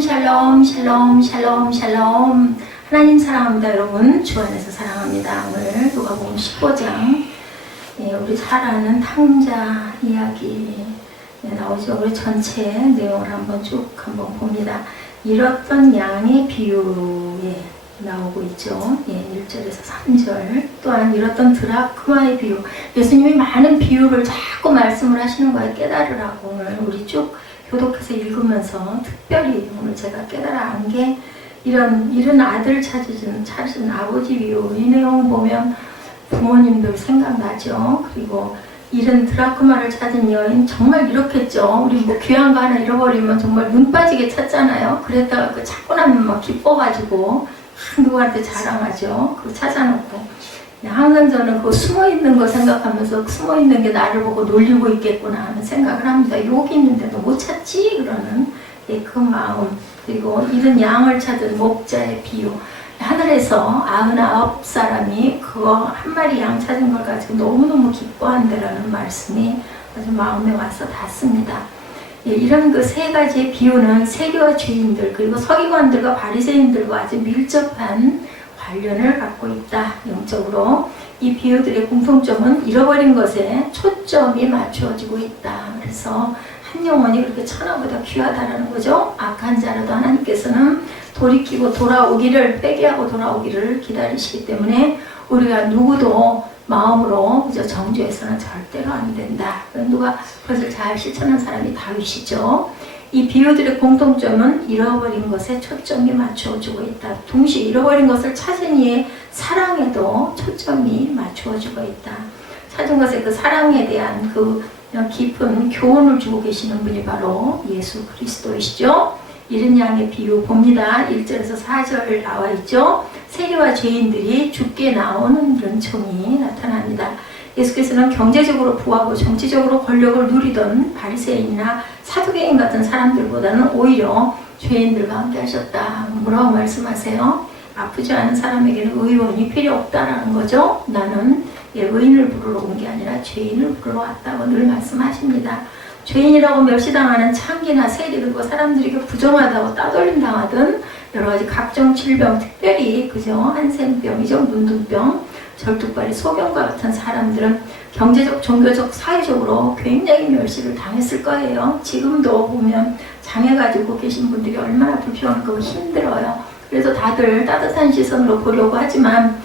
샬롬 샬롬 샬롬 샬롬. 하나님 사랑합니다. 여러분 주 안에서 사랑합니다. 오늘 누가복음 15장 우리 잘 아는 탕자 이야기 나오죠. 우리 전체 내용을 한번 쭉 봅니다. 잃었던 양의 비유에 나오고 있죠. 1절에서 3절. 또한 잃었던 드라크마의 비유. 예수님이 많은 비유를 자꾸 말씀을 하시는 거예요. 깨달으라고. 오늘 우리 쭉 교독해서 읽으면서 특별히 오늘 제가 깨달아 안 게 이런 아들 찾으신 아버지 비유. 이 내용 보면 부모님들 생각나죠. 그리고 잃은 드라크마를 찾은 여인 정말 이렇겠죠. 우리 뭐 귀한 거 하나 잃어버리면 정말 눈 빠지게 찾잖아요. 그랬다가 그 찾고 나면 막 기뻐가지고 누구한테 자랑하죠. 그거 찾아놓고. 항상 저는 그 숨어있는 거 생각하면서 숨어있는 게 나를 보고 놀리고 있겠구나 하는 생각을 합니다. 여기 있는데도 못 찾지? 그러는 그 마음. 그리고 잃은 양을 찾은 목자의 비유. 하늘에서 99사람이 그거 한 마리 양 찾은 걸 가지고 너무너무 기뻐한다라는 말씀이 아주 마음에 와서 닿습니다. 이런 그 세 가지의 비유는 세계와 죄인들 그리고 서기관들과 바리새인들과 아주 밀접한 관련을 갖고 있다. 영적으로 이 비유들의 공통점은 잃어버린 것에 초점이 맞추어지고 있다. 그래서 한 영혼이 그렇게 천하보다 귀하다라는 거죠. 악한 자라도 하나님께서는 돌이키고 돌아오기를 회개하고 돌아오기를 기다리시기 때문에 우리가 누구도 마음으로 그저 정죄해서는 절대로 안 된다. 누가 그것을 잘 실천한 사람이 다윗이죠. 이 비유들의 공통점은 잃어버린 것에 초점이 맞추어지고 있다. 동시에 잃어버린 것을 찾은 이의 사랑에도 초점이 맞추어지고 있다. 찾은 것의 그 사랑에 대한 그 깊은 교훈을 주고 계시는 분이 바로 예수 그리스도이시죠. 잃은 양의 비유 봅니다. 1절에서 4절 나와 있죠. 세리와 죄인들이 죽게 나오는 연총이 나타납니다. 예수께서는 경제적으로 부하고 정치적으로 권력을 누리던 바리새인이나 사두개인 같은 사람들보다는 오히려 죄인들과 함께 하셨다. 뭐라고 말씀하세요? 아프지 않은 사람에게는 의원이 필요 없다라는 거죠. 나는 의인을 부르러 온 게 아니라 죄인을 부르러 왔다고 늘 말씀하십니다. 죄인이라고 멸시당하는 창기나 세리 그리고 사람들에게 부정하다고 따돌림당하던 여러가지 각종 질병, 특별히 그죠? 한센병이죠. 문둥병, 절뚝발이, 소경과 같은 사람들은 경제적, 종교적, 사회적으로 굉장히 멸시를 당했을 거예요. 지금도 보면 장애 가지고 계신 분들이 얼마나 불편하고 힘들어요. 그래서 다들 따뜻한 시선으로 보려고 하지만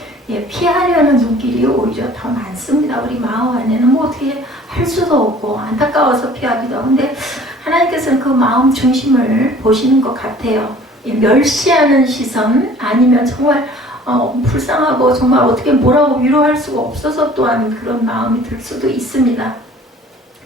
피하려는 눈길이 오히려 더 많습니다. 우리 마음 안에는 뭐 어떻게 할 수도 없고 안타까워서 피하기도 하고. 근데 하나님께서는 그 마음 중심을 보시는 것 같아요. 멸시하는 시선 아니면 정말 불쌍하고 정말 어떻게 뭐라고 위로할 수가 없어서 또한 그런 마음이 들 수도 있습니다.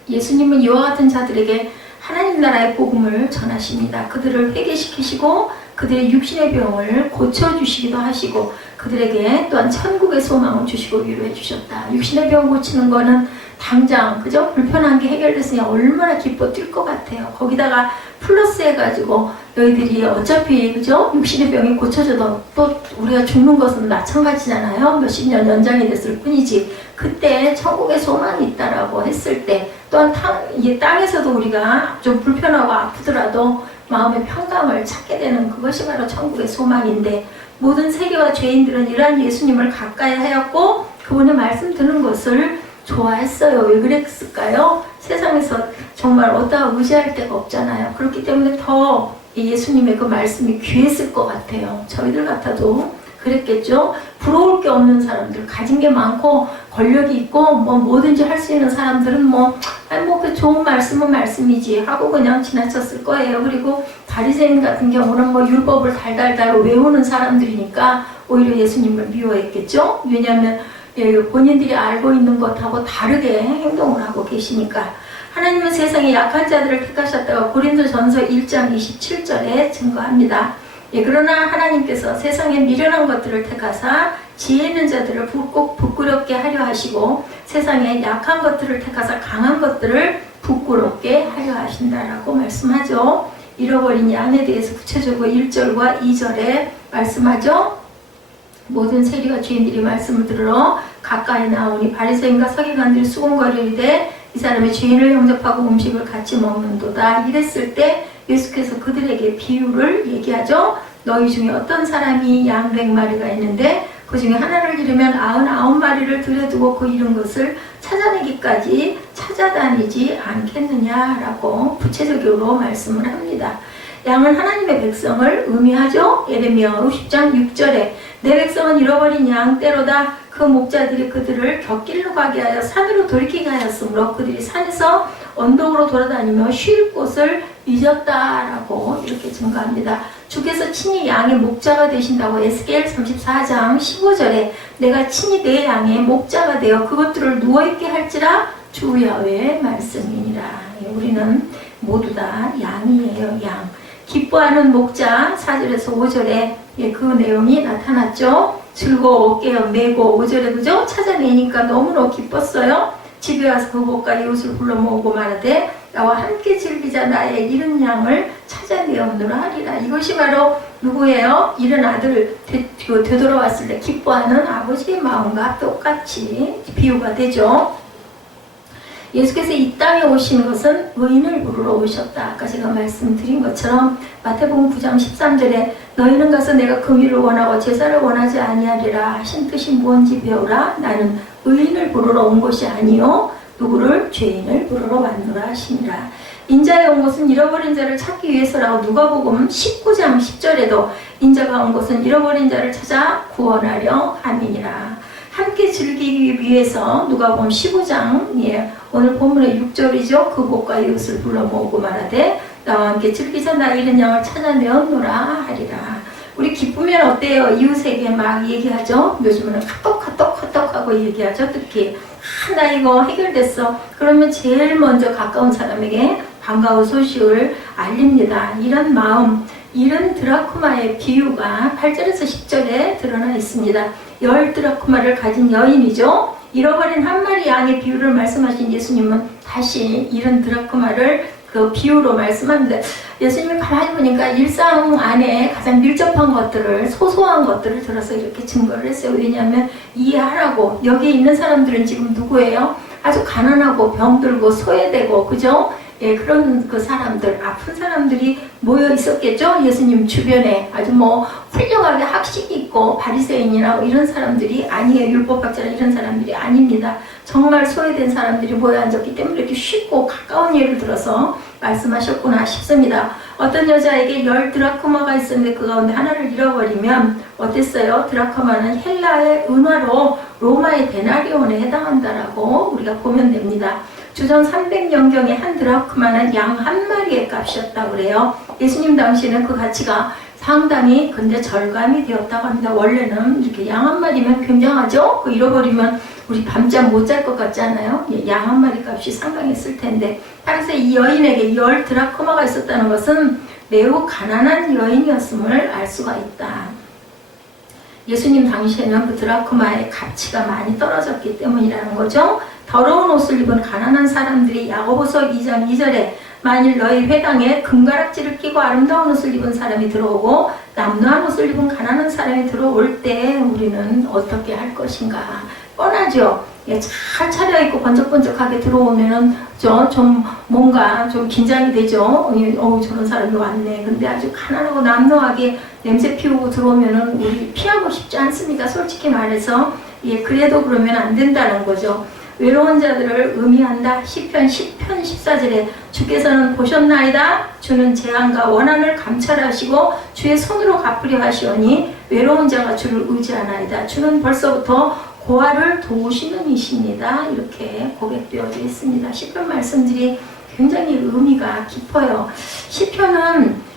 예수님은 이와 같은 자들에게 하나님 나라의 복음을 전하십니다. 그들을 회개시키시고 그들의 육신의 병을 고쳐주시기도 하시고 그들에게 또한 천국의 소망을 주시고 위로해 주셨다. 육신의 병 고치는 거는 당장 그죠? 불편한 게 해결됐으니 얼마나 기뻐 뛸 것 같아요. 거기다가 플러스 해가지고 너희들이 어차피 그죠? 육신의 병이 고쳐져도 또 우리가 죽는 것은 마찬가지잖아요. 몇십 년 연장이 됐을 뿐이지. 그때 천국의 소망이 있다라고 했을 때 또한 땅에서도 우리가 좀 불편하고 아프더라도 마음의 평강을 찾게 되는 그것이 바로 천국의 소망인데 모든 세계와 죄인들은 이러한 예수님을 가까이 하였고 그분의 말씀 듣는 것을 좋아했어요. 왜 그랬을까요? 세상에서 정말 어디다 의지할 데가 없잖아요. 그렇기 때문에 더 예수님의 그 말씀이 귀했을 것 같아요. 저희들 같아도 그랬겠죠. 부러울 게 없는 사람들, 가진 게 많고 권력이 있고 뭐 뭐든지 할 수 있는 사람들은 그 좋은 말씀은 말씀이지 하고 그냥 지나쳤을 거예요. 그리고 바리새인 같은 경우는 율법을 달달달 외우는 사람들이니까 오히려 예수님을 미워했겠죠. 왜냐하면 본인들이 알고 있는 것하고 다르게 행동을 하고 계시니까. 하나님은 세상에 약한 자들을 택하셨다고 고린도전서 1장 27절에 증거합니다. 그러나 하나님께서 세상에 미련한 것들을 택하사 지혜 있는 자들을 꼭 부끄럽게 하려 하시고 세상에 약한 것들을 택하사 강한 것들을 부끄럽게 하려 하신다라고 말씀하죠. 잃어버린 양에 대해서 구체적으로 1절과 2절에 말씀하죠. 모든 세리와 죄인들이 말씀을 들으러 가까이 나오니 바리새인과 서기관들이 수군거리되 이 사람이 죄인을 영접하고 음식을 같이 먹는도다. 이랬을 때 예수께서 그들에게 비유를 얘기하죠. 너희 중에 어떤 사람이 양 100마리가 있는데 그 중에 하나를 잃으면 99마리를 들여두고 그 잃은 것을 찾아내기까지 찾아다니지 않겠느냐라고 구체적으로 말씀을 합니다. 양은 하나님의 백성을 의미하죠. 예레미야 50장 6절에 내 백성은 잃어버린 양 때로다. 그 목자들이 그들을 곁길로 가게 하여 산으로 돌이키게 하였으므로 그들이 산에서 언덕으로 돌아다니며 쉴 곳을 잊었다라고 이렇게 증거합니다. 주께서 친히 양의 목자가 되신다고 에스겔 34장 15절에 내가 친히 내 양의 목자가 되어 그것들을 누워있게 할지라 주 야훼의 말씀이니라. 우리는 모두 다 양이에요. 양. 기뻐하는 목자 4절에서 5절에 그 내용이 나타났죠. 즐거워 깨어 메고 5절에 그죠? 찾아내니까 너무너무 기뻤어요. 집에 와서 그 목과 이웃을 불러 모으고 말하되 나와 함께 즐기자 나의 잃은 양을 찾아내었노라 하리라. 이것이 바로 누구예요? 잃은 아들 되돌아왔을 때 기뻐하는 아버지의 마음과 똑같이 비유가 되죠. 예수께서 이 땅에 오신 것은 의인을 부르러 오셨다. 아까 제가 말씀드린 것처럼 마태복음 9장 13절에 너희는 가서 내가 금유를 원하고 제사를 원하지 아니하리라 하신 뜻이 무언지 배우라. 나는 의인을 부르러 온 것이 아니요 누구를 죄인을 부르러 왔노라 하시니라. 인자에 온 것은 잃어버린 자를 찾기 위해서라고 누가복음 19장 10절에도 인자가 온 것은 잃어버린 자를 찾아 구원하려 함이니라. 함께 즐기기 위해서 누가복음 15장 오늘 본문의 6절이죠. 그 목과 이웃을 불러 모으고 말하되 나와 함께 즐기자 나 잃은 양을 찾아내었노라 하리라. 우리 기쁘면 어때요? 이웃에게 막 얘기하죠. 요즘은 카톡 하고 얘기하죠. 특히 나 이거 해결됐어. 그러면 제일 먼저 가까운 사람에게 반가운 소식을 알립니다. 이런 마음, 이런 드라크마의 비유가 8절에서 10절에 드러나 있습니다. 10드라크마를 가진 여인이죠. 잃어버린 한 마리 양의 비유를 말씀하신 예수님은 다시 이런 드라크마를 그 비유로 말씀합니다. 예수님이 가만히 보니까 일상 안에 가장 밀접한 것들을, 소소한 것들을 들어서 이렇게 증거를 했어요. 왜냐하면 이해하라고. 여기 있는 사람들은 지금 누구예요? 아주 가난하고 병들고 소외되고, 그죠? 예, 그런 그 사람들, 아픈 사람들이 모여 있었겠죠? 예수님 주변에 아주 뭐 훌륭하게 학식이 있고 바리새인이라고 이런 사람들이 아니에요. 율법학자는 이런 사람들이 아닙니다. 정말 소외된 사람들이 모여 앉았기 때문에 이렇게 쉽고 가까운 예를 들어서 말씀하셨구나 싶습니다. 어떤 여자에게 10드라크마가 있었는데 그 가운데 하나를 잃어버리면 어땠어요? 드라크마는 헬라의 은화로 로마의 데나리온에 해당한다라고 우리가 보면 됩니다. 주전 300년경에 한 드라크마는 양 한 마리의 값이었다고 그래요. 예수님 당시에는 그 가치가 상당히 근데 절감이 되었다고 합니다. 원래는 이렇게 양 한 마리면 굉장하죠? 그 잃어버리면 우리 밤잠 못 잘 것 같지 않아요? 양 한 마리 값이 상당했을 텐데. 따라서 이 여인에게 10드라크마가 있었다는 것은 매우 가난한 여인이었음을 알 수가 있다. 예수님 당시에는 그 드라크마의 가치가 많이 떨어졌기 때문이라는 거죠. 더러운 옷을 입은 가난한 사람들이 야고보서 2장 2절에 만일 너희 회당에 금가락지를 끼고 아름다운 옷을 입은 사람이 들어오고 남루한 옷을 입은 가난한 사람이 들어올 때 우리는 어떻게 할 것인가. 뻔하죠. 잘 차려입고 번쩍번쩍하게 들어오면은 좀 뭔가 좀 긴장이 되죠. 저런 사람이 왔네. 근데 아주 가난하고 남루하게 냄새 피우고 들어오면은 우리 피하고 싶지 않습니다. 솔직히 말해서. 그래도 그러면 안 된다는 거죠. 외로운 자들을 의미한다. 시편 10편 14절에 주께서는 보셨나이다. 주는 재앙과 원한을 감찰하시고 주의 손으로 갚으려 하시오니 외로운 자가 주를 의지하나이다. 주는 벌써부터 고아를 도우시는 이십니다. 이렇게 고백되어져 있습니다. 시편 말씀들이 굉장히 의미가 깊어요. 시편은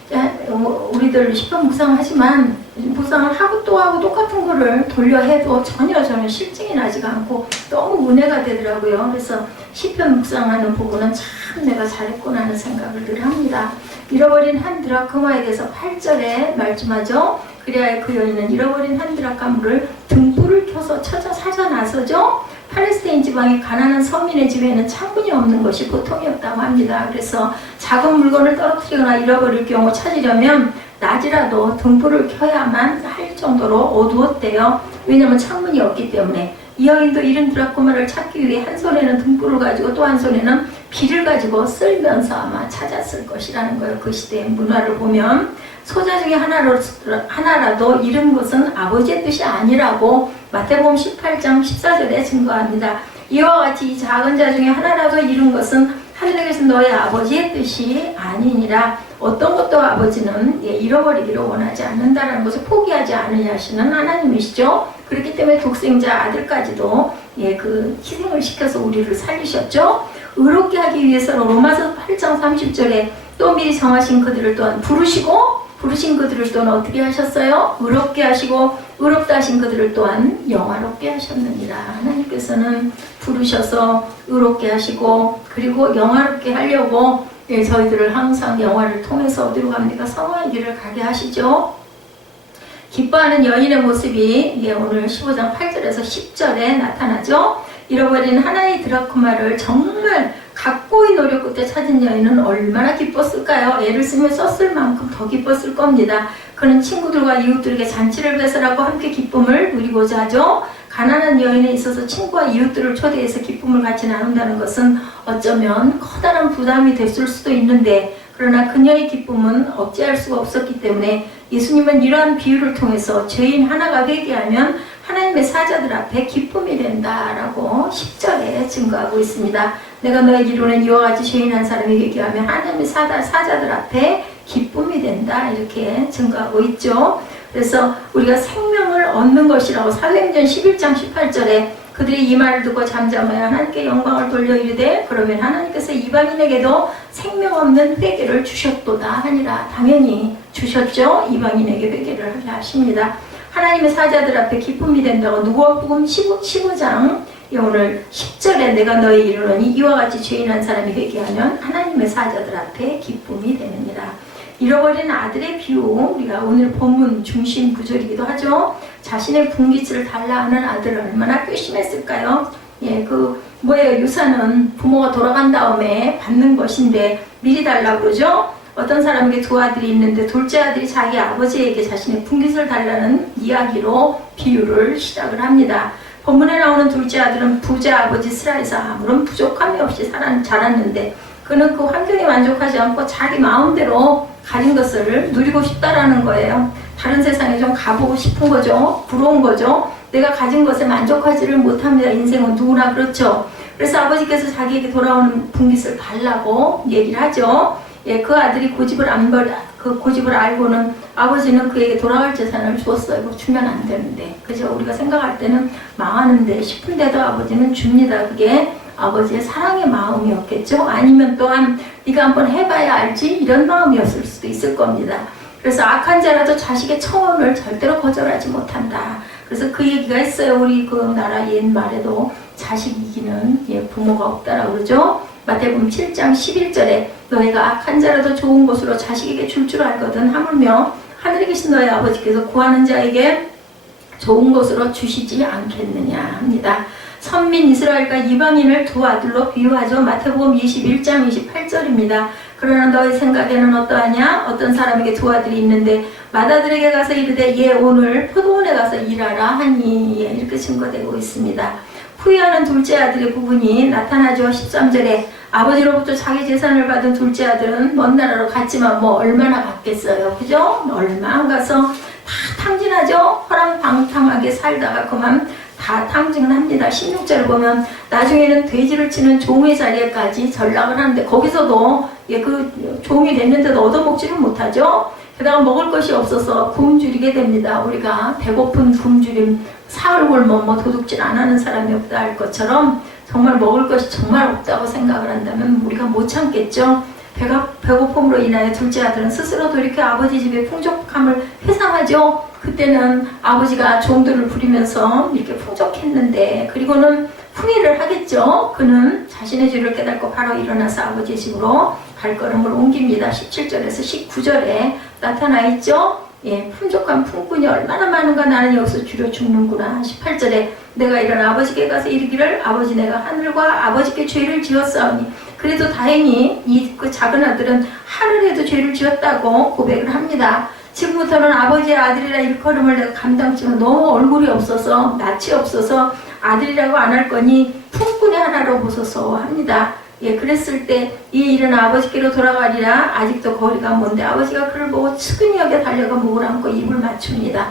우리들 시편 묵상하지만 묵상을 하고 또 하고 똑같은 거를 돌려 해도 전혀 저는 실증이 나지가 않고 너무 은혜가 되더라고요. 그래서 시편 묵상하는 부분은 참 내가 잘했구나 하는 생각을 늘 합니다. 잃어버린 한 드라크마에 대해서 8절에 말씀하죠. 그래야 그 여인은 잃어버린 한 드라크마를 등불을 켜서 찾아 나서죠. 팔레스타인 지방의 가난한 서민의 집에는 창문이 없는 것이 보통이었다고 합니다. 그래서 작은 물건을 떨어뜨리거나 잃어버릴 경우 찾으려면 낮이라도 등불을 켜야만 할 정도로 어두웠대요. 왜냐하면 창문이 없기 때문에. 이 여인도 잃은 드라크마를 찾기 위해 한 손에는 등불을 가지고 또 한 손에는 비를 가지고 쓸면서 아마 찾았을 것이라는 거예요. 그 시대의 문화를 보면 소자 중에 하나라도 잃은 것은 아버지의 뜻이 아니라고 마태복음 18장 14절에 증거합니다. 이와 같이 이 작은 자 중에 하나라도 잃은 것은 하늘에 계신 너의 아버지의 뜻이 아니니라. 어떤 것도 아버지는 잃어버리기를 원하지 않는다라는 것을 포기하지 않으려 하시는 하나님이시죠. 그렇기 때문에 독생자 아들까지도 그 희생을 시켜서 우리를 살리셨죠. 의롭게 하기 위해서는 로마서 8장 30절에 또 미리 정하신 그들을 또한 부르신 그들을 또한 어떻게 하셨어요? 의롭게 하시고 의롭다 하신 그들을 또한 영화롭게 하셨느니라. 하나님께서는 부르셔서 의롭게 하시고 그리고 영화롭게 하려고 저희들을 항상 영화를 통해서 어디로 갑니까? 성화의 길을 가게 하시죠. 기뻐하는 여인의 모습이 오늘 15장 8절에서 10절에 나타나죠. 잃어버린 하나의 드라크마를 정말 각고의 노력 끝에 찾은 여인은 얼마나 기뻤을까요? 애를 쓰며 썼을 만큼 더 기뻤을 겁니다. 그는 친구들과 이웃들에게 잔치를 배설하고 함께 기쁨을 누리고자 하죠. 가난한 여인에 있어서 친구와 이웃들을 초대해서 기쁨을 같이 나눈다는 것은 어쩌면 커다란 부담이 됐을 수도 있는데, 그러나 그녀의 기쁨은 억제할 수가 없었기 때문에 예수님은 이러한 비유를 통해서 죄인 하나가 회개하면 하나님의 사자들 앞에 기쁨이 된다라고 10절에 증거하고 있습니다. 내가 너에게 이르노니 이와 같이 죄인 한 사람이 회개하면 하나님의 사자들 앞에 기쁨이 된다, 이렇게 증거하고 있죠. 그래서 우리가 생명을 얻는 것이라고 사도행전 11장 18절에 그들이 이 말을 듣고 잠잠하여 하나님께 영광을 돌려 이르되 그러면 하나님께서 이방인에게도 생명 없는 회개를 주셨도다 하니라. 당연히 주셨죠. 이방인에게 회개를 하게 하십니다. 하나님의 사자들 앞에 기쁨이 된다고 누가복음 15장 오늘 10절에 내가 너희 이르노니 이와 같이 죄인 한 사람이 회개하면 하나님의 사자들 앞에 기쁨이 되느니라. 잃어버린 아들의 비유, 우리가 오늘 본문 중심 구절이기도 하죠. 자신의 분깃을 달라 하는 아들을 얼마나 괘씸했을까요? 유산은 부모가 돌아간 다음에 받는 것인데 미리 달라고 그러죠. 어떤 사람에게 두 아들이 있는데 둘째 아들이 자기 아버지에게 자신의 분깃을 달라는 이야기로 비유를 시작을 합니다. 본문에 나오는 둘째 아들은 부자 아버지 스라에서 아무런 부족함이 없이 자랐는데 그는 그 환경에 만족하지 않고 자기 마음대로 가진 것을 누리고 싶다라는 거예요. 다른 세상에 좀 가보고 싶은 거죠. 부러운 거죠. 내가 가진 것에 만족하지를 못합니다. 인생은 누구나 그렇죠. 그래서 아버지께서 자기에게 돌아오는 분깃을 달라고 얘기를 하죠. 그 아들이 고집을 알고는 아버지는 그에게 돌아갈 재산을 주었어요. 이거 주면 안 되는데. 그죠? 우리가 생각할 때는 망하는데 싶은데도 아버지는 줍니다. 그게 아버지의 사랑의 마음이었겠죠. 아니면 또한 네가 한번 해봐야 알지, 이런 마음이었을 수도 있을 겁니다. 그래서 악한 자라도 자식의 청혼을 절대로 거절하지 못한다. 그래서 그 얘기가 있어요. 우리 그 나라 옛말에도 자식 이기는 부모가 없다라고 그러죠. 마태복음 7장 11절에 너희가 악한 자라도 좋은 것으로 자식에게 줄 줄 알거든 하물며 하늘에 계신 너희 아버지께서 구하는 자에게 좋은 것으로 주시지 않겠느냐 합니다. 선민 이스라엘과 이방인을 두 아들로 비유하죠. 마태복음 21장 28절입니다. 그러나 너희 생각에는 어떠하냐? 어떤 사람에게 두 아들이 있는데 맏아들에게 가서 이르되 얘 오늘 포도원에 가서 일하라 하니, 이렇게 증거되고 있습니다. 후회하는 둘째 아들의 부분이 나타나죠. 13절에 아버지로부터 자기 재산을 받은 둘째 아들은 먼 나라로 갔지만 얼마나 갔겠어요. 그죠? 얼마 안 가서 다 탕진하죠. 허랑방탕하게 살다가 그만 다 탕진을 합니다. 16절을 보면 나중에는 돼지를 치는 종의 자리에까지 전락을 하는데 거기서도 그 종이 됐는데도 얻어먹지를 못하죠. 게다가 먹을 것이 없어서 굶주리게 됩니다. 우리가 배고픈 굶주림, 사흘 굶어 도둑질 안 하는 사람이 없다 할 것처럼 정말 먹을 것이 정말 없다고 생각을 한다면 우리가 못 참겠죠. 배고픔으로 인하여 둘째 아들은 스스로도 이렇게 아버지 집의 풍족함을 회상하죠. 그때는 아버지가 종들을 부리면서 이렇게 풍족했는데, 그리고는 후회를 하겠죠. 그는 자신의 죄를 깨닫고 바로 일어나서 아버지 집으로 발걸음을 옮깁니다. 17절에서 19절에 나타나 있죠. 풍족한 풍분이 얼마나 많은가, 나는 여기서 줄여 죽는구나. 18절에 내가 일어나 아버지께 가서 이르기를 아버지 내가 하늘과 아버지께 죄를 지었사오니, 그래도 다행히 그 작은 아들은 하늘에도 죄를 지었다고 고백을 합니다. 지금부터는 아버지의 아들이라 일컬음을 내가 감당치면 너무 얼굴이 없어서 낯이 없어서 아들이라고 안 할 거니 품꾼의 하나로 보소서 합니다. 예, 그랬을 때 이 일은 아버지께로 돌아가리라. 아직도 거리가 먼데 아버지가 그를 보고 측은히 여겨 달려가 목을 안고 입을 맞춥니다.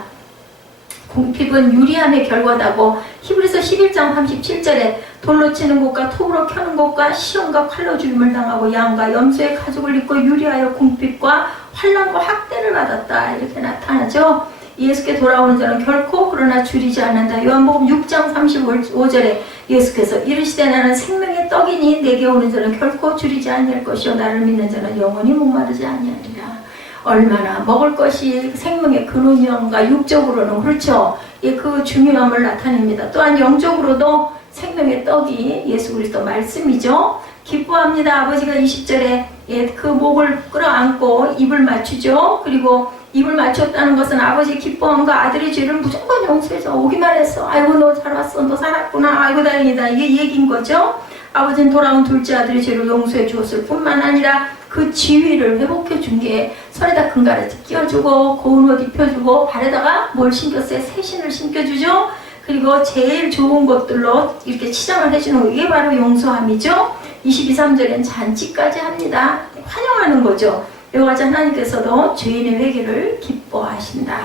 궁핍은 유리함의 결과다고 히브리서 11장 37절에 돌로 치는 곳과 톱으로 켜는 곳과 시험과 칼로 죽임을 당하고 양과 염소의 가죽을 입고 유리하여 궁핍과 환난과 학대를 받았다. 이렇게 나타나죠. 예수께 돌아오는 자는 결코 그러나 줄이지 않는다. 요한복음 6장 35절에 예수께서 이르시되 나는 생명의 떡이니 내게 오는 자는 결코 줄이지 아니할 것이요 나를 믿는 자는 영원히 목마르지 아니하리라. 얼마나 먹을 것이 생명의 근원이온가. 육적으로는 그렇죠. 예, 그 중요함을 나타냅니다. 또한 영적으로도 생명의 떡이 예수 그리스도 말씀이죠. 기뻐합니다. 아버지가 20절에 예, 그 목을 끌어안고 입을 맞추죠. 그리고 입을 맞췄다는 것은 아버지 기뻐함과 아들의 죄를 무조건 용서해서 오기만 했어. 아이고 너 잘 왔어. 너 살았구나. 아이고 다행이다. 이게 얘기인 거죠. 아버지는 돌아온 둘째 아들의 죄를 용서해 주었을 뿐만 아니라 그 지위를 회복해 준 게 손에다 금가래지 끼워주고 고운 옷 입혀주고 발에다가 뭘 신겼어요? 새신을 신겨주죠. 그리고 제일 좋은 것들로 이렇게 치장을 해주는 거, 이게 바로 용서함이죠. 22, 3절엔 잔치까지 합니다. 환영하는 거죠. 이와 같이 하나님께서도 죄인의 회개를 기뻐하신다.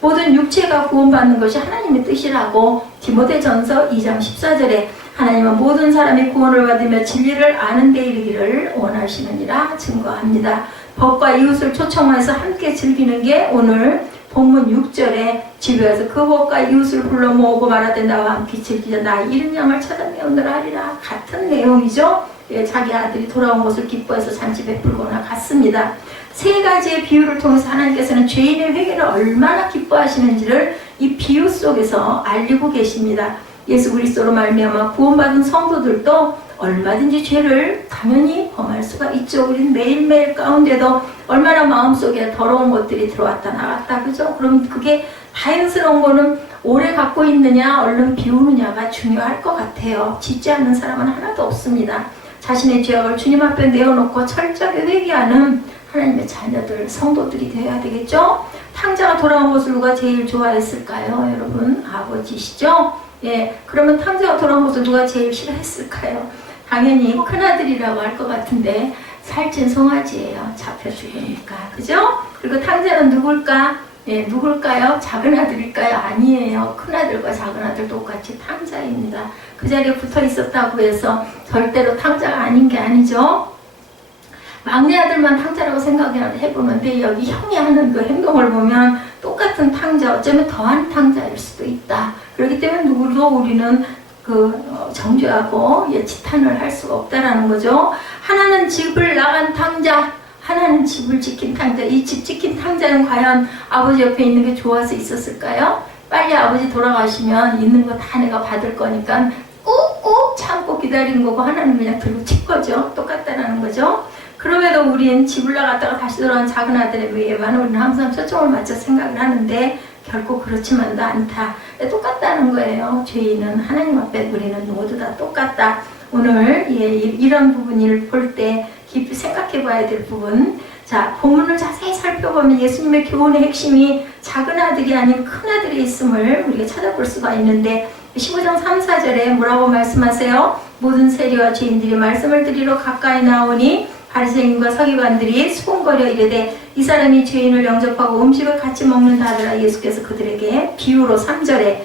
모든 육체가 구원받는 것이 하나님의 뜻이라고 디모데전서 2장 14절에 하나님은 모든 사람이 구원을 받으며 진리를 아는 데 이르기를 원하시느니라 증거합니다. 법과 이웃을 초청해서 함께 즐기는 게 오늘 본문 6절에 집에 와서 그 법과 이웃을 불러 모으고 말하되 나와 함께 즐기자. 나 잃은 양을 찾아내오느라 하리라. 같은 내용이죠. 예, 자기 아들이 돌아온 것을 기뻐해서 잔치 베풀거나 같습니다. 세 가지의 비유를 통해서 하나님께서는 죄인의 회개를 얼마나 기뻐하시는지를 이 비유 속에서 알리고 계십니다. 예수 그리스도로 말미암아 구원받은 성도들도 얼마든지 죄를 당연히 범할 수가 있죠. 우리는 매일매일 가운데도 얼마나 마음속에 더러운 것들이 들어왔다 나갔다, 그죠? 그럼 그게 다행스러운 거는 오래 갖고 있느냐 얼른 비우느냐가 중요할 것 같아요. 짓지 않는 사람은 하나도 없습니다. 자신의 죄악을 주님 앞에 내어놓고 철저하게 회개하는 하나님의 자녀들, 성도들이 되어야 되겠죠? 탕자가 돌아온 것을 누가 제일 좋아했을까요? 여러분, 아버지시죠? 예, 그러면 탕자가 돌아온 것을 누가 제일 싫어했을까요? 당연히 큰아들이라고 할 것 같은데 살찐 송아지예요. 잡혀 죽으니까. 그죠? 그리고 탕자는 누굴까? 예, 누굴까요? 작은 아들일까요? 아니에요. 큰아들과 작은 아들 똑같이 탕자입니다. 그 자리에 붙어 있었다고 해서 절대로 탕자가 아닌 게 아니죠. 막내 아들만 탕자라고 생각해보는데 여기 형이 하는 그 행동을 보면 똑같은 탕자, 어쩌면 더한 탕자일 수도 있다. 그렇기 때문에 누구도 우리는 정죄하고 지탄을 할 수가 없다라는 거죠. 하나는 집을 나간 탕자, 하나는 집을 지킨 탕자. 이 집 지킨 탕자는 과연 아버지 옆에 있는 게 좋아서 있었을까요? 빨리 아버지 돌아가시면 있는 거 다 내가 받을 거니까 꾹꾹 참고 기다린 거고, 하나는 그냥 들고 칠 거죠. 똑같다라는 거죠. 그럼에도 우린 집을 나갔다가 다시 돌아온 작은 아들에 비해만 우리는 항상 초점을 맞춰 생각을 하는데 결코 그렇지만도 않다. 똑같다는 거예요. 죄인은 하나님 앞에 우리는 모두 다 똑같다. 오늘 이런 부분을 볼 때 깊이 생각해 봐야 될 부분. 자, 본문을 자세히 살펴보면 예수님의 교훈의 핵심이 작은 아들이 아닌 큰 아들이 있음을 우리가 찾아볼 수가 있는데 15장 3, 4절에 뭐라고 말씀하세요? 모든 세리와 죄인들이 말씀을 드리러 가까이 나오니 바리새인과 서기관들이 수군거려 이르되 이 사람이 죄인을 영접하고 음식을 같이 먹는다 하더라. 예수께서 그들에게 비유로 3절에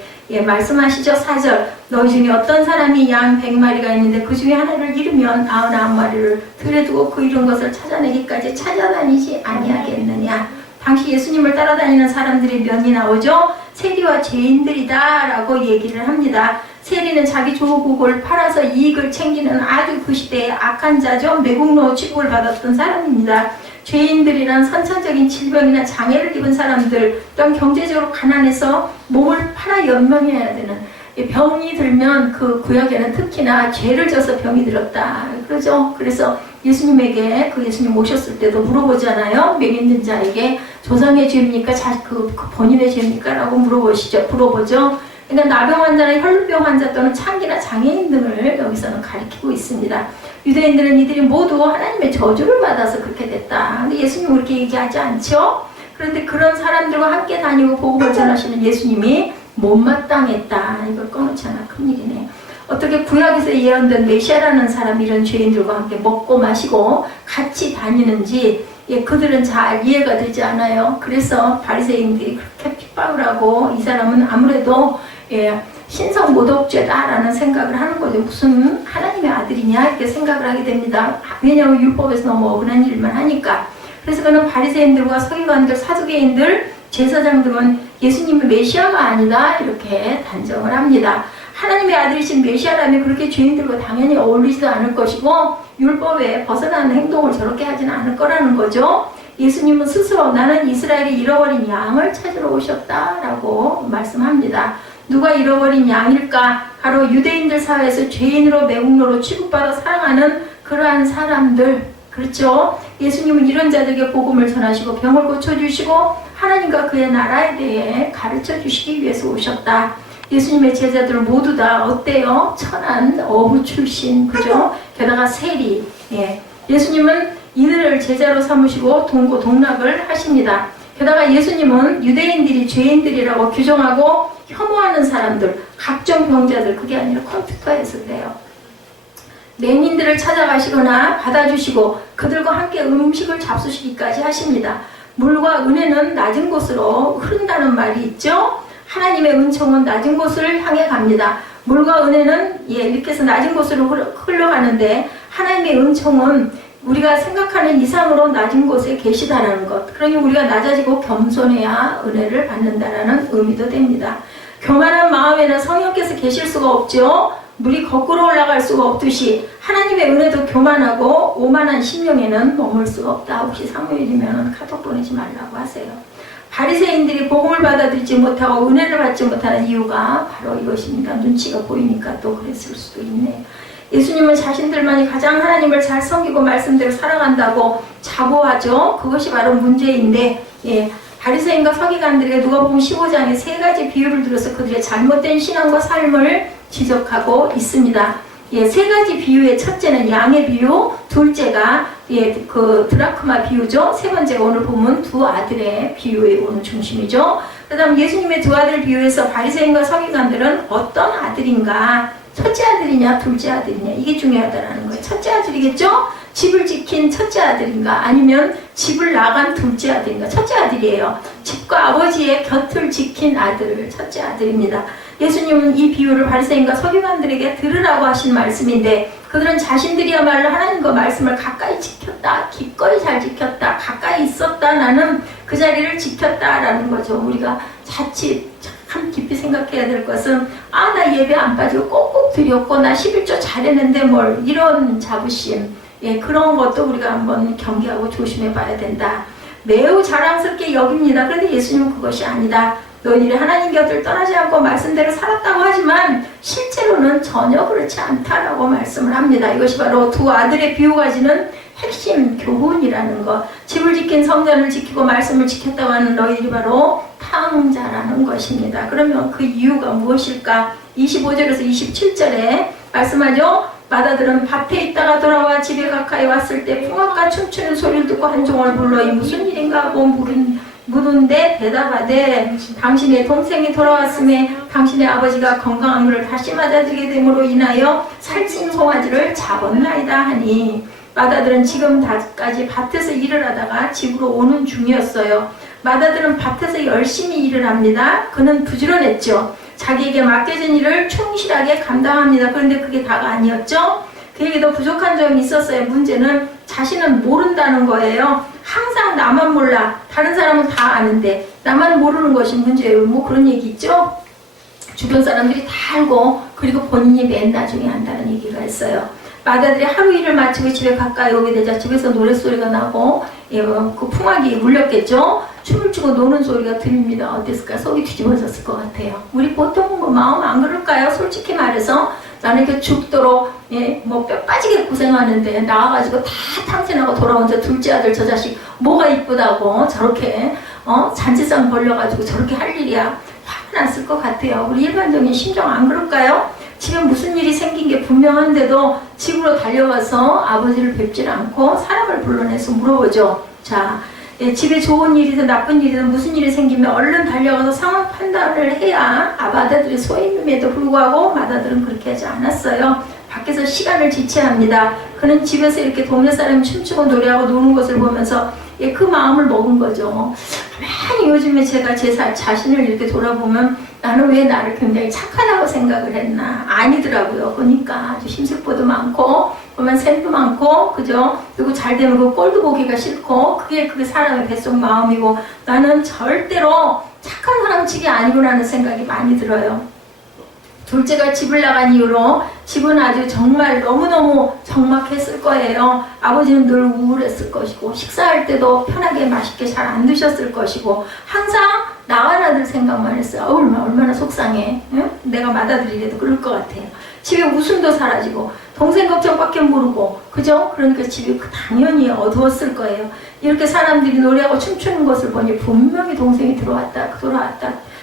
말씀하시죠. 4절 너희 중에 어떤 사람이 양 100마리가 있는데 그 중에 하나를 잃으면 99마리를 들에 두고 그 잃은 것을 찾아내기까지 찾아다니지 아니하겠느냐. 당시 예수님을 따라다니는 사람들의 면이 나오죠. 세리와 죄인들이다 라고 얘기를 합니다. 세리는 자기 조국을 팔아서 이익을 챙기는 아주 그 시대의 악한 자죠. 매국노 취급을 받았던 사람입니다. 죄인들이란 선천적인 질병이나 장애를 입은 사람들, 또한 경제적으로 가난해서 몸을 팔아 연명해야 되는, 병이 들면 그 구약에는 특히나 죄를 져서 병이 들었다 그러죠. 그래서 예수님에게 그 예수님 오셨을 때도 물어보잖아요. 명 있는 자에게 조상의 죄입니까? 그 본인의 죄입니까? 라고 물어보죠. 그러니까 나병 환자나 혈루병 환자 또는 창기나 장애인 등을 여기서는 가리키고 있습니다. 유대인들은 이들이 모두 하나님의 저주를 받아서 그렇게 됐다. 근데 예수님은 그렇게 얘기하지 않죠? 그런데 그런 사람들과 함께 다니고 복음을 전하시는 예수님이 못마땅했다. 이걸 꺼놓지 않아 큰일이네. 어떻게 구약에서 예언된 메시아라는 사람이 이런 죄인들과 함께 먹고 마시고 같이 다니는지 그들은 잘 이해가 되지 않아요. 그래서 바리새인들이 그렇게 핍박을 하고 이 사람은 아무래도 신성 모독죄다라는 생각을 하는 거죠. 무슨 하나님의 아들이냐 이렇게 생각을 하게 됩니다. 왜냐하면 율법에서 너무 억울한 일만 하니까. 그래서 그는 바리새인들과 서기관들, 사두개인들, 제사장들은 예수님의 메시아가 아니다 이렇게 단정을 합니다. 하나님의 아들이신 메시아라면 그렇게 죄인들과 당연히 어울리지도 않을 것이고 율법에 벗어나는 행동을 저렇게 하지는 않을 거라는 거죠. 예수님은 스스로 나는 이스라엘이 잃어버린 양을 찾으러 오셨다라고 말씀합니다. 누가 잃어버린 양일까? 바로 유대인들 사회에서 죄인으로 매국노로 취급받아 살아가는 그러한 사람들. 그렇죠? 예수님은 이런 자들에게 복음을 전하시고 병을 고쳐주시고 하나님과 그의 나라에 대해 가르쳐주시기 위해서 오셨다. 예수님의 제자들 모두 다 어때요? 천한 어부 출신, 그죠? 게다가 세리. 예수님은 이들을 제자로 삼으시고 동고동락을 하십니다. 게다가 예수님은 유대인들이 죄인들이라고 규정하고 혐오하는 사람들, 각종 병자들, 그게 아니라 컴퓨터에서 그래요. 맹인들을 찾아가시거나 받아주시고 그들과 함께 음식을 잡수시기까지 하십니다. 물과 은혜는 낮은 곳으로 흐른다는 말이 있죠. 하나님의 은총은 낮은 곳을 향해 갑니다. 물과 은혜는 이렇게 해서 낮은 곳으로 흘러가는데 하나님의 은총은 우리가 생각하는 이상으로 낮은 곳에 계시다라는 것. 그러니 우리가 낮아지고 겸손해야 은혜를 받는다라는 의미도 됩니다. 교만한 마음에는 성령께서 계실 수가 없죠. 물이 거꾸로 올라갈 수가 없듯이 하나님의 은혜도 교만하고 오만한 심령에는 머물 수가 없다. 혹시 사무엘이면 카톡 보내지 말라고 하세요. 바리새인들이 복음을 받아들이지 못하고 은혜를 받지 못하는 이유가 바로 이것입니다. 눈치가 보이니까 또 그랬을 수도 있네요. 예수님은 자신들만이 가장 하나님을 잘 섬기고 말씀대로 살아간다고 자부하죠. 그것이 바로 문제인데 바리새인과 서기관들에게 누가복음 15장에 세 가지 비유를 들어서 그들의 잘못된 신앙과 삶을 지적하고 있습니다. 세 가지 비유의 첫째는 양의 비유, 둘째가 그 드라크마 비유죠. 세 번째가 오늘 보면 두 아들의 비유의 오늘 중심이죠. 그 다음 예수님의 두 아들 비유에서 바리새인과 서기관들은 어떤 아들인가? 첫째 아들이냐 둘째 아들이냐 이게 중요하다라는 거예요. 첫째 아들이겠죠? 집을 지킨 첫째 아들인가 아니면 집을 나간 둘째 아들인가? 첫째 아들이에요. 집과 아버지의 곁을 지킨 아들, 첫째 아들입니다. 예수님은 이 비유를 바리새인과 서기관들에게 들으라고 하신 말씀인데 그들은 자신들이야말로 하나님과 말씀을 가까이 지켰다, 기꺼이 잘 지켰다, 가까이 있었다, 나는 그 자리를 지켰다라는 거죠. 우리가 자칫 참 깊이 생각해야 될 것은 나 예배 안 빠지고 꼭꼭 드렸고 나 11조 잘했는데 뭘 이런 자부심 그런 것도 우리가 한번 경계하고 조심해 봐야 된다. 매우 자랑스럽게 여깁니다. 그런데 예수님은 그것이 아니다. 너희들이 하나님 곁을 떠나지 않고 말씀대로 살았다고 하지만 실제로는 전혀 그렇지 않다라고 말씀을 합니다. 이것이 바로 두 아들의 비유가 지는 핵심 교훈이라는 것. 집을 지킨 성전을 지키고 말씀을 지켰다고 하는 너희들이 바로 탕자라는 것입니다. 그러면 그 이유가 무엇일까? 25절에서 27절에 말씀하죠. 마다들은 밭에 있다가 돌아와 집에 가까이 왔을 때 풍악과 춤추는 소리를 듣고 한 종을 불러 이 무슨 일인가 하고 물은데 대답하되 당신의 동생이 돌아왔음에 당신의 아버지가 건강한 물을 다시 맞아들게 됨으로 인하여 살찐 송아지를 잡았나이다 하니 마다들은 지금까지 밭에서 일을 하다가 집으로 오는 중이었어요. 마다들은 밭에서 열심히 일을 합니다. 그는 부지런했죠. 자기에게 맡겨진 일을 충실하게 감당합니다. 그런데 그게 다가 아니었죠. 그에게도 부족한 점이 있었어요. 문제는 자신은 모른다는 거예요. 항상 나만 몰라. 다른 사람은 다 아는데 나만 모르는 것이 문제예요. 뭐 그런 얘기 있죠? 주변 사람들이 다 알고 그리고 본인이 맨 나중에 한다는 얘기가 있어요. 마다들이 하루 일을 마치고 집에 가까이 오게 되자 집에서 노랫소리가 나고 그 풍악이 울렸겠죠. 춤을 추고 노는 소리가 들립니다. 어땠을까? 속이 뒤집어졌을 것 같아요. 우리 보통 뭐 마음 안 그럴까요? 솔직히 말해서 나는 이렇게 죽도록 뭐 뼈 빠지게 고생하는데 나와가지고 다 탕진하고 돌아온 저 둘째 아들 저 자식 뭐가 이쁘다고 저렇게 잔치상 벌려가지고 저렇게 할 일이야. 화가 났을 것 같아요. 우리 일반적인 심정 안 그럴까요? 집에 무슨 일이 생긴 게 분명한데도 집으로 달려가서 아버지를 뵙질 않고 사람을 불러내서 물어보죠. 자, 예, 집에 좋은 일이든 나쁜 일이든 무슨 일이 생기면 얼른 달려가서 상황 판단을 해야 아바다들이 소임임에도 불구하고 마다들은 그렇게 하지 않았어요. 밖에서 시간을 지체합니다. 그는 집에서 이렇게 동네 사람이 춤추고 노래하고 노는 것을 보면서 예, 그 마음을 먹은 거죠. 많이 요즘에 제가 제 자신을 이렇게 돌아보면 나는 왜 나를 굉장히 착하다고 생각을 했나. 아니더라고요. 보니까 아주 심색보도 많고 보면 샘도 많고 그죠? 그리고 잘 되면 그 꼴도 보기가 싫고 그게 사람의 뱃속 마음이고 나는 절대로 착한 사람치기 아니구나라는 생각이 많이 들어요. 둘째가 집을 나간 이후로 집은 아주 정말 너무너무 적막했을 거예요. 아버지는 늘 우울했을 것이고 식사할 때도 편하게 맛있게 잘 안 드셨을 것이고 항상 나간 아들 생각만 했어요. 얼마나 속상해. 응? 내가 맏아들이라도 그럴 것 같아요. 집에 웃음도 사라지고 동생 걱정밖에 모르고 그죠? 그러니까 집이 당연히 어두웠을 거예요. 이렇게 사람들이 노래하고 춤추는 것을 보니 분명히 동생이 돌아왔다.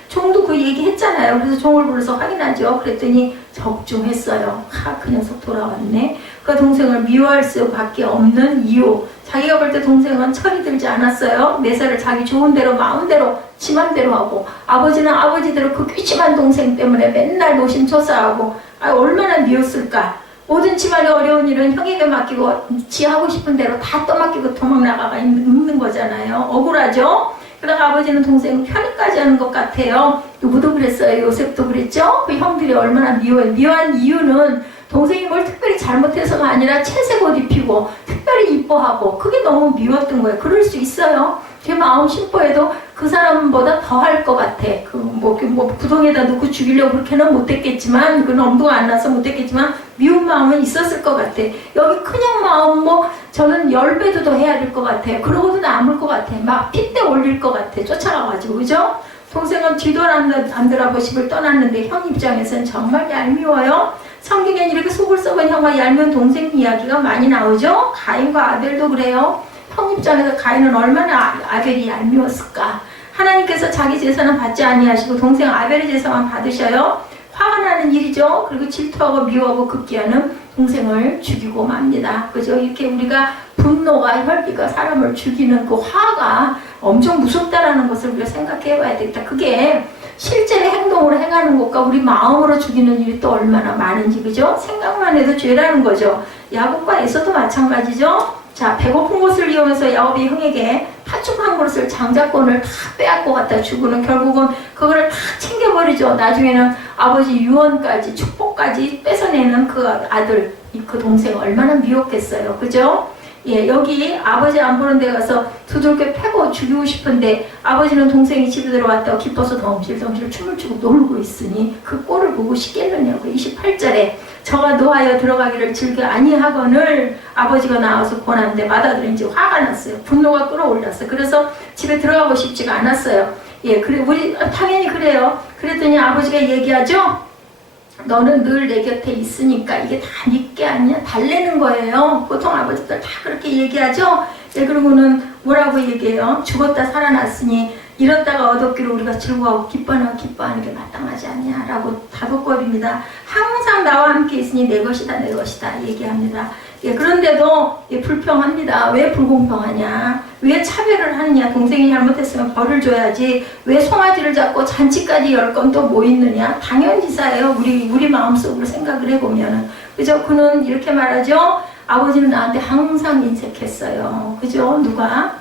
종도 그 얘기 했잖아요. 그래서 종을 불러서 확인하죠. 그랬더니 적중했어요. 그 녀석 돌아왔네. 그 동생을 미워할 수밖에 없는 이유. 자기가 볼 때 동생은 철이 들지 않았어요. 매사를 자기 좋은 대로 마음대로 지 맘대로 하고 아버지는 아버지대로 그 귀심한 동생 때문에 맨날 노심초사하고 얼마나 미웠을까. 모든 집안의 어려운 일은 형에게 맡기고 지 하고 싶은 대로 다 떠맡기고 도망 나가가 있는 거잖아요. 억울하죠? 그러다가 아버지는 동생 편의까지 하는 것 같아요. 누구도 그랬어요. 요셉도 그랬죠? 그 형들이 얼마나 미워해. 미워한 이유는 동생이 뭘 특별히 잘못해서가 아니라 채색 옷 입히고 특별히 이뻐하고 그게 너무 미웠던 거예요. 그럴 수 있어요. 제 마음 심보에도 그 사람보다 더 할 것 같아. 구덩이에다 넣고 죽이려고 그렇게는 못했겠지만, 그건 엄두가 안 나서 못했겠지만, 미운 마음은 있었을 것 같아. 여기 큰형 마음 저는 10배도 더 해야 될 것 같아. 그러고도 남을 것 같아. 막 핏대 올릴 것 같아. 쫓아가가지고, 그죠? 동생은 뒤도 안 돌아보고 집을 떠났는데, 형 입장에서는 정말 얄미워요. 성경에는 이렇게 속을 썩은 형과 얄미운 동생 이야기가 많이 나오죠? 가인과 아벨도 그래요. 형 입장에서 가인은 얼마나 아벨이 얄미웠을까. 하나님께서 자기 제사는 받지 아니하시고 동생 아벨의 제사만 받으셔요. 화가 나는 일이죠. 그리고 질투하고 미워하고 급기야는 동생을 죽이고 맙니다. 그죠? 이렇게 우리가 분노가 혈기가 사람을 죽이는 그 화가 엄청 무섭다라는 것을 우리가 생각해 봐야 되겠다. 그게 실제로 행동으로 행하는 것과 우리 마음으로 죽이는 일이 또 얼마나 많은지, 그죠? 생각만 해도 죄라는 거죠. 야곱과 에서도 마찬가지죠. 자, 배고픈 것을 이용해서 야곱이 형에게 파축한 것을 장자권을 다 빼앗고 갖다 주고는 결국은 그거를 다 챙겨버리죠. 나중에는 아버지 유언까지 축복까지 뺏어내는 그 아들, 그 동생 얼마나 미웠겠어요. 그죠? 예, 여기 아버지 안 보는 데 가서 두들겨 패고 죽이고 싶은데 아버지는 동생이 집에 들어왔다고 기뻐서 덩실덩실 춤을 추고 놀고 있으니 그 꼴을 보고 싶겠느냐고. 28절에 저가 노하여 들어가기를 즐겨 아니하거늘 아버지가 나와서 권하는데 맏아들은 이제 화가 났어요. 분노가 끌어올랐어요. 그래서 집에 들어가고 싶지가 않았어요. 예, 그래 우리 당연히 그래요. 그랬더니 아버지가 얘기하죠. 너는 늘 내 곁에 있으니까 이게 다 네게 아니야? 달래는 거예요. 보통 아버지들 다 그렇게 얘기하죠. 예, 그러고는 뭐라고 얘기해요? 죽었다 살아났으니 잃었다가 얻었기로 우리가 즐거워하고 기뻐하는 게 마땅하지 않냐 라고 다독거립니다. 항상 나와 함께 있으니 내 것이다 얘기합니다. 예, 그런데도 예, 불평합니다. 왜 불공평하냐? 왜 차별을 하느냐? 동생이 잘못했으면 벌을 줘야지. 왜 송아지를 잡고 잔치까지 10건 또 뭐 있느냐? 당연지사예요. 우리 마음속으로 생각을 해보면. 그죠? 그는 이렇게 말하죠. 아버지는 나한테 항상 인색했어요. 그죠? 누가?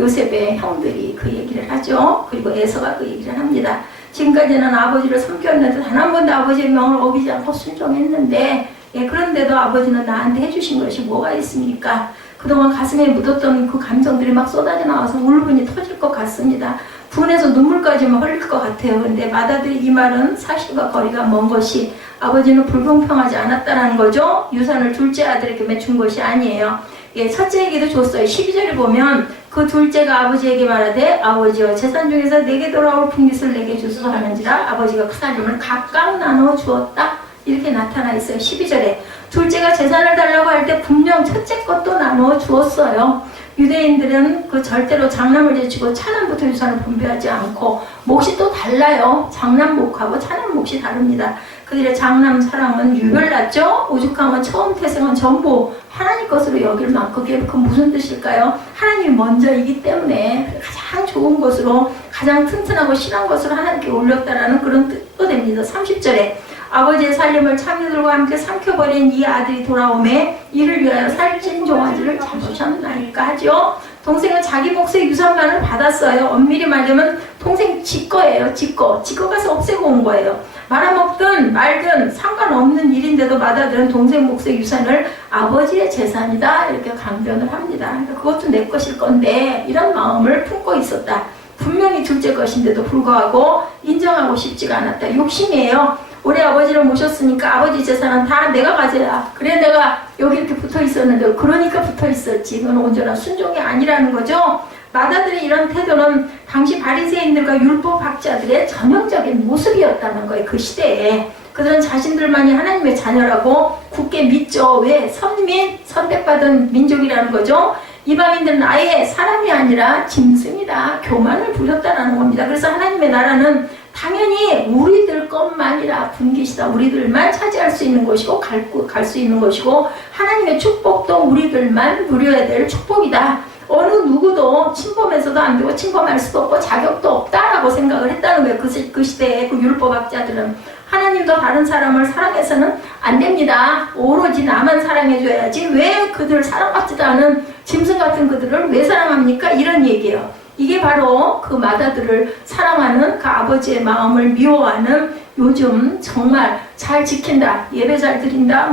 요셉의 형들이 그 얘기를 하죠. 그리고 에서가 그 얘기를 합니다. 지금까지는 아버지를 섬겼는데 단 한 번도 아버지의 명을 어기지 않고 순종했는데 예, 그런데도 아버지는 나한테 해주신 것이 뭐가 있습니까? 그동안 가슴에 묻었던 그 감정들이 막 쏟아져 나와서 울분이 터질 것 같습니다. 분해서 눈물까지 막 흘릴 것 같아요. 근데 맏아들이 이 말은 사실과 거리가 먼 것이 아버지는 불공평하지 않았다는 거죠. 유산을 둘째 아들에게 준 것이 아니에요. 예, 첫째에게도 줬어요. 12절에 보면 그 둘째가 아버지에게 말하되 아버지여 재산 중에서 내게 돌아올 분깃을 내게 주소서 하는지라 아버지가 그 살림을 각각 나눠 주었다. 이렇게 나타나 있어요. 12절에 둘째가 재산을 달라고 할 때 분명 첫째 것도 나눠 주었어요. 유대인들은 그 절대로 장남을 제치고 차남부터 유산을 분배하지 않고 몫이 또 달라요. 장남 몫하고 차남 몫이 다릅니다. 그들의 장남 사랑은 유별났죠. 오죽하면 처음 태생은 전부 하나님 것으로 여길 만큼. 그 무슨 뜻일까요? 하나님이 먼저이기 때문에 가장 좋은 것으로, 가장 튼튼하고 신한 것으로 하나님께 올렸다라는 그런 뜻도 됩니다. 30절에 아버지의 살림을 참이들과 함께 삼켜버린 이 아들이 돌아오매 이를 위하여 살찐 종아지를 잡으셨나이까 하죠. 동생은 자기 몫의 유산만을 받았어요. 엄밀히 말하면 동생 지 거예요. 지 거 가서 없애고 온 거예요. 말아먹든 말든 상관없는 일인데도 맏아들은 동생 몫의 유산을 아버지의 재산이다 이렇게 강변을 합니다. 그것도 내 것일 건데 이런 마음을 품고 있었다. 분명히 둘째 것인데도 불구하고 인정하고 싶지가 않았다. 욕심이에요. 우리 아버지를 모셨으니까 아버지 재산은 다 내가 가져야. 그래 내가 여기 이렇게 붙어 있었는데 그러니까 붙어 있었지. 이건 온전한 순종이 아니라는 거죠. 맏아들의 이런 태도는 당시 바리새인들과 율법학자들의 전형적인 모습이었다는 거예요. 그 시대에. 그들은 자신들만이 하나님의 자녀라고 굳게 믿죠. 왜? 선민, 선택받은 민족이라는 거죠. 이방인들은 아예 사람이 아니라 짐승이다. 교만을 부렸다는 겁니다. 그래서 하나님의 나라는 당연히 우리들 것만이라 분깃이다. 우리들만 차지할 수 있는 것이고 갈 수 있는 것이고 하나님의 축복도 우리들만 누려야 될 축복이다. 어느 누구도 침범해서도 안 되고 침범할 수도 없고 자격도 없다라고 생각을 했다는 거예요. 그 시대의 그 율법학자들은. 하나님도 다른 사람을 사랑해서는 안 됩니다. 오로지 나만 사랑해줘야지. 왜 그들 사랑받지도 않은 짐승 같은 그들을 왜 사랑합니까? 이런 얘기예요. 이게 바로 그 맏아들을 사랑하는 그 아버지의 마음을 미워하는, 요즘 정말 잘 지킨다, 예배 잘 드린다,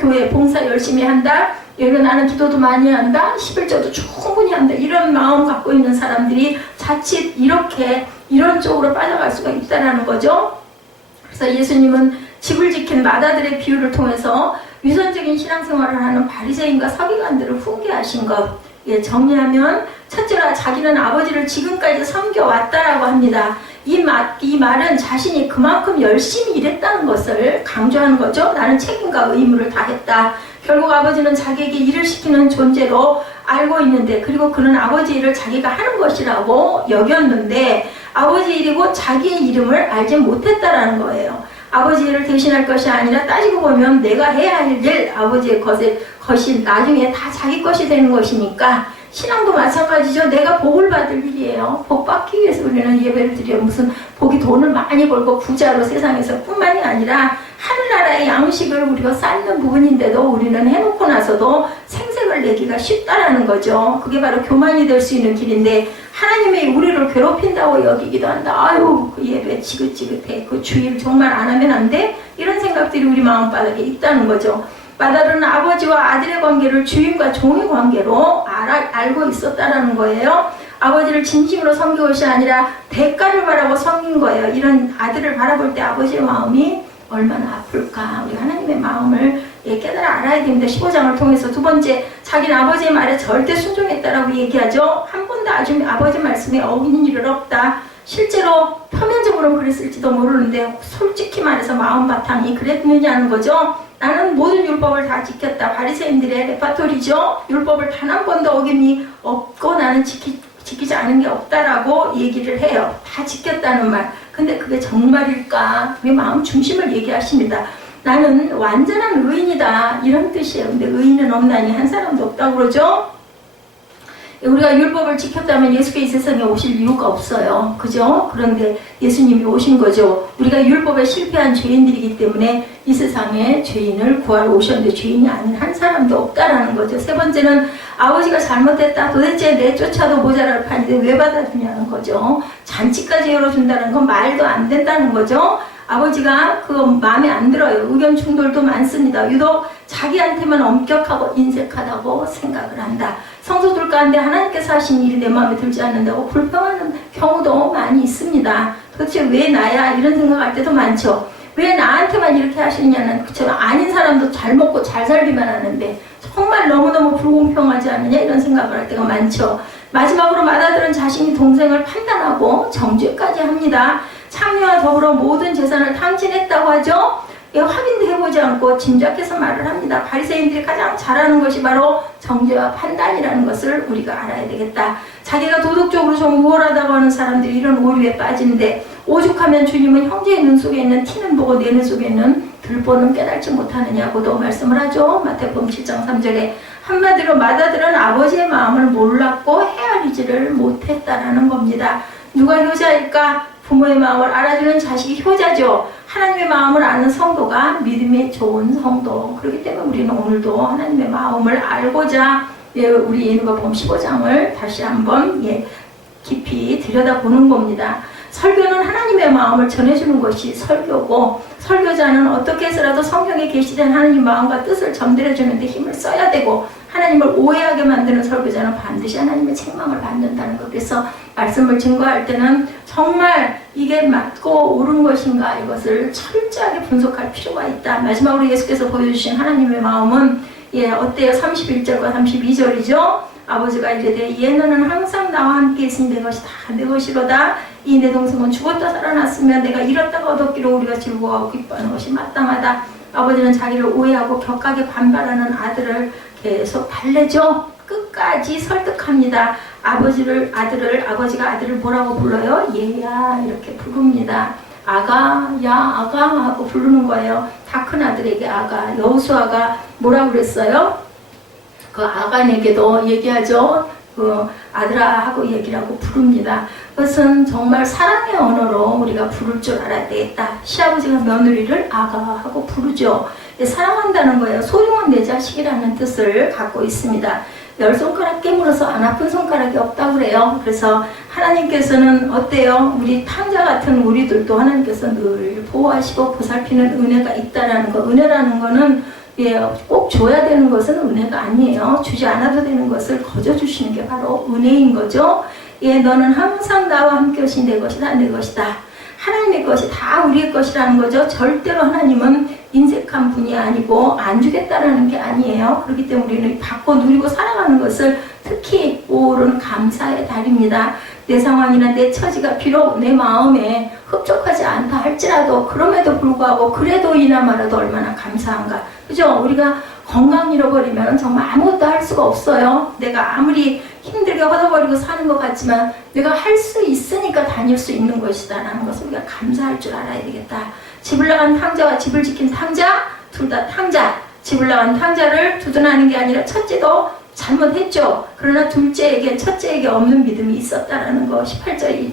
교회 봉사 열심히 한다, 예배 나는 기도도 많이 한다, 11조도 충분히 한다, 이런 마음 갖고 있는 사람들이 자칫 이런 쪽으로 빠져갈 수가 있다는 거죠. 그래서 예수님은 집을 지킨 맏아들의 비유를 통해서 위선적인 신앙생활을 하는 바리새인과 서기관들을 훈계하신 것. 정리하면 첫째로 자기는 아버지를 지금까지 섬겨왔다라고 합니다. 이 말은 자신이 그만큼 열심히 일했다는 것을 강조하는 거죠. 나는 책임과 의무를 다했다. 결국 아버지는 자기에게 일을 시키는 존재로 알고 있는데, 그리고 그는 아버지 일을 자기가 하는 것이라고 여겼는데 아버지 일이고 자기의 이름을 알지 못했다라는 거예요. 아버지 일을 대신할 것이 아니라 따지고 보면 내가 해야 할 일, 아버지의 것이 나중에 다 자기 것이 되는 것이니까 신앙도 마찬가지죠. 내가 복을 받을 일이에요. 복 받기 위해서 우리는 예배를 드려요. 무슨 복이 돈을 많이 벌고 부자로 세상에서 뿐만이 아니라 하늘나라의 양식을 우리가 쌓는 부분인데도 우리는 해놓고 나서도 생색을 내기가 쉽다라는 거죠. 그게 바로 교만이 될 수 있는 길인데 하나님이 우리를 괴롭힌다고 여기기도 한다. 아유, 그 예배 지긋지긋해. 그 주일 정말 안 하면 안 돼? 이런 생각들이 우리 마음바닥에 있다는 거죠. 맏아들은 아버지와 아들의 관계를 주인과 종의 관계로 알고 있었다는 거예요. 아버지를 진심으로 섬긴 것이 아니라 대가를 바라고 섬긴 거예요. 이런 아들을 바라볼 때 아버지의 마음이 얼마나 아플까. 우리 하나님의 마음을 깨달아 알아야 됩니다. 15장을 통해서. 두 번째, 자기는 아버지의 말에 절대 순종했다라고 얘기하죠. 한 번도 아버지 말씀에 어기는 일은 없다. 실제로 표면적으로는 그랬을지도 모르는데 솔직히 말해서 마음바탕이 그랬느냐는 거죠. 나는 모든 율법을 다 지켰다. 바리새인들의 레파토리죠. 율법을 단 한 번도 어김이 없고 나는 지키지 않은 게 없다라고 얘기를 해요. 다 지켰다는 말. 근데 그게 정말일까? 그게 마음 중심을 얘기하십니다. 나는 완전한 의인이다. 이런 뜻이에요. 근데 의인은 없나니 한 사람도 없다고 그러죠? 우리가 율법을 지켰다면 예수가 이 세상에 오실 이유가 없어요. 그죠? 그런데 예수님이 오신 거죠. 우리가 율법에 실패한 죄인들이기 때문에 이 세상에 죄인을 구하러 오셨는데 죄인이 아닌 한 사람도 없다라는 거죠. 세 번째는 아버지가 잘못했다. 도대체 내쫓아도 모자랄 판인데 왜 받아주냐는 거죠. 잔치까지 열어준다는 건 말도 안 된다는 거죠. 아버지가 그거 마음에 안 들어요. 의견 충돌도 많습니다. 유독 자기한테만 엄격하고 인색하다고 생각을 한다. 성도들 가운데 하나님께서 하신 일이 내 마음에 들지 않는다고 불평하는 경우도 많이 있습니다. 도대체 왜 나야? 이런 생각할 때도 많죠. 왜 나한테만 이렇게 하시느냐는, 그처럼 아닌 사람도 잘 먹고 잘 살기만 하는데 정말 너무너무 불공평하지 않느냐 이런 생각을 할 때가 많죠. 마지막으로 맏아들은 자신이 동생을 판단하고 정죄까지 합니다. 창녀와 더불어 모든 재산을 탕진했다고 하죠. 확인도 해보지 않고 짐작해서 말을 합니다. 바리새인들이 가장 잘하는 것이 바로 정죄와 판단이라는 것을 우리가 알아야 되겠다. 자기가 도덕적으로 좀 우월하다고 하는 사람들이 이런 오류에 빠지는데, 오죽하면 주님은 형제의 눈 속에 있는 티는 보고 내 눈 속에 있는 들보는 깨달지 못하느냐고도 말씀을 하죠. 마태복음 7장 3절에. 한마디로 맏아들은 아버지의 마음을 몰랐고 헤아리지를 못했다라는 겁니다. 누가 효자일까? 부모의 마음을 알아주는 자식이 효자죠. 하나님의 마음을 아는 성도가 믿음이 좋은 성도. 그렇기 때문에 우리는 오늘도 하나님의 마음을 알고자 우리 누가복음 15장을 다시 한번 깊이 들여다보는 겁니다. 설교는 하나님의 마음을 전해주는 것이 설교고, 설교자는 어떻게 해서라도 성경에 계시된 하나님 마음과 뜻을 전달해주는 데 힘을 써야 되고, 하나님을 오해하게 만드는 설교자는 반드시 하나님의 책망을 받는다는 것. 그래서 말씀을 증거할 때는 정말 이게 맞고 옳은 것인가, 이것을 철저하게 분석할 필요가 있다. 마지막으로 예수께서 보여주신 하나님의 마음은 어때요? 31절과 32절이죠. 아버지가 이르되 얘는 항상 나와 함께 있으니 내 것이 다 내 것이로다. 이 내 동생은 죽었다 살아났으면 내가 잃었다가 얻었기로 우리가 즐거워하고 기뻐하는 것이 마땅하다. 아버지는 자기를 오해하고 격하게 반발하는 아들을 계속 달래죠. 끝까지 설득합니다. 아버지가 아들을 뭐라고 불러요? 얘야, 이렇게 부릅니다. 아가, 야, 아가 하고 부르는 거예요. 다 큰 아들에게 아가. 여호수아가 뭐라고 그랬어요? 그 아간에게도 얘기하죠. 그 아들아 하고 얘기를 하고 부릅니다. 그것은 정말 사랑의 언어로 우리가 부를 줄 알아야 되겠다. 시아버지가 며느리를 아가 하고 부르죠. 사랑한다는 거예요. 소중한 내 자식이라는 뜻을 갖고 있습니다. 10손가락 깨물어서 안 아픈 손가락이 없다고 그래요. 그래서 하나님께서는 어때요? 우리 탕자 같은 우리들도 하나님께서 늘 보호하시고 보살피는 은혜가 있다라는 거. 은혜라는 거는 꼭 줘야 되는 것은 은혜가 아니에요. 주지 않아도 되는 것을 거저 주시는 게 바로 은혜인 거죠. 너는 항상 나와 함께 오신 내 것이다, 내 것이다. 하나님의 것이 다 우리의 것이라는 거죠. 절대로 하나님은 인색한 분이 아니고 안 주겠다라는 게 아니에요. 그렇기 때문에 우리는 받고 누리고 살아가는 것을 특히 5월은 감사의 달입니다. 내 상황이나 내 처지가 비록 내 마음에 흡족하지 않다 할지라도, 그럼에도 불구하고 그래도 이나마라도 얼마나 감사한가. 그죠? 우리가 건강 잃어버리면 정말 아무것도 할 수가 없어요. 내가 아무리 힘들게 허덕거리고 사는 것 같지만 내가 할 수 있으니까 다닐 수 있는 것이다 라는 것을 우리가 감사할 줄 알아야 되겠다. 집을 나간 탕자와 집을 지킨 탕자, 둘 다 탕자. 집을 나간 탕자를 두둔하는 게 아니라 첫째도 잘못했죠. 그러나 둘째에게, 첫째에게 없는 믿음이 있었다라는 거 18절에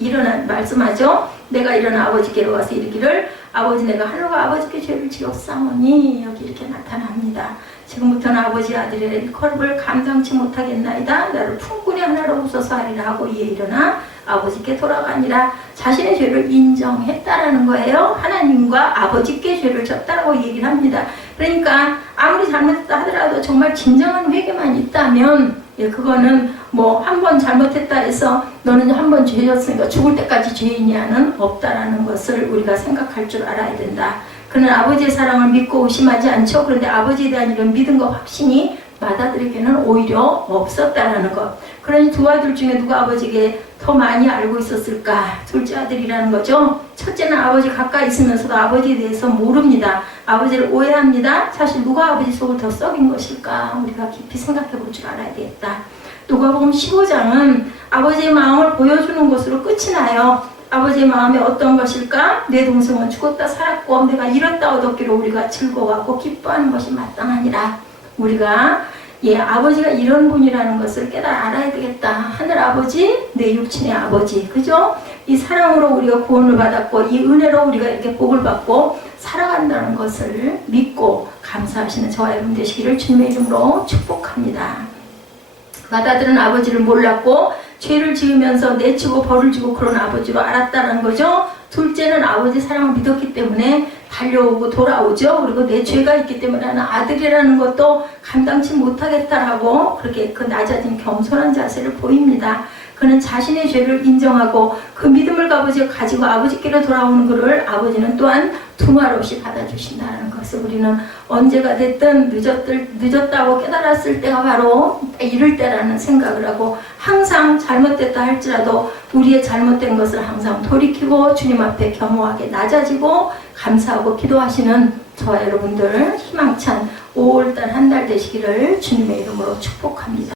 일어난 말씀하죠. 내가 일어나 아버지께로 와서 이르기를 아버지 내가 하늘과 아버지께 죄를 지었사오니, 여기 이렇게 나타납니다. 지금부터는 아버지 아들의 일컬음을 감당치 못하겠나이다. 나를 풍군이 하나로 웃어서 하리라 하고 이에 일어나 아버지께 돌아가니라. 자신의 죄를 인정했다라는 거예요. 하나님과 아버지께 죄를 졌다라고 얘기를 합니다. 그러니까 아무리 잘못했다 하더라도 정말 진정한 회개만 있다면 그거는 뭐 한 번 잘못했다 해서 너는 한 번 죄였으니까 죽을 때까지 죄인이야는 없다라는 것을 우리가 생각할 줄 알아야 된다. 그는 아버지의 사랑을 믿고 의심하지 않죠. 그런데 아버지에 대한 이런 믿음과 확신이 맏아들에게는 오히려 없었다라는 것. 그러니 두 아들 중에 누가 아버지에게 더 많이 알고 있었을까? 둘째 아들이라는 거죠. 첫째는 아버지 가까이 있으면서도 아버지에 대해서 모릅니다. 아버지를 오해합니다. 사실 누가 아버지 속을 더 썩인 것일까? 우리가 깊이 생각해 볼 줄 알아야 되겠다. 누가복음 15장은 아버지의 마음을 보여주는 것으로 끝이 나요. 아버지의 마음이 어떤 것일까? 내 동생은 죽었다 살았고 내가 잃었다 얻었기로 우리가 즐거워하고 기뻐하는 것이 마땅하니라. 우리가 아버지가 이런 분이라는 것을 알아야 되겠다. 하늘 아버지, 내 육친의 아버지, 그죠? 이 사랑으로 우리가 구원을 받았고 이 은혜로 우리가 이렇게 복을 받고 살아간다는 것을 믿고 감사하시는 저와 여러분 되시기를 주님의 이름으로 축복합니다. 맏아들은 아버지를 몰랐고 죄를 지으면서 내치고 벌을 주고 그런 아버지로 알았다는 거죠. 둘째는 아버지 사랑을 믿었기 때문에 달려오고 돌아오죠. 그리고 내 죄가 있기 때문에 나는 아들이라는 것도 감당치 못하겠다라고 그렇게 그 낮아진 겸손한 자세를 보입니다. 그는 자신의 죄를 인정하고 그 믿음을 가지고 아버지께로 돌아오는 그를 아버지는 또한 두말 없이 받아주신다는 것을 우리는 언제가 됐든 늦었다고 깨달았을 때가 바로 이럴 때라는 생각을 하고 항상 잘못됐다 할지라도 우리의 잘못된 것을 항상 돌이키고 주님 앞에 겸허하게 낮아지고 감사하고 기도하시는 저와 여러분들 희망찬 5월달 한 달 되시기를 주님의 이름으로 축복합니다.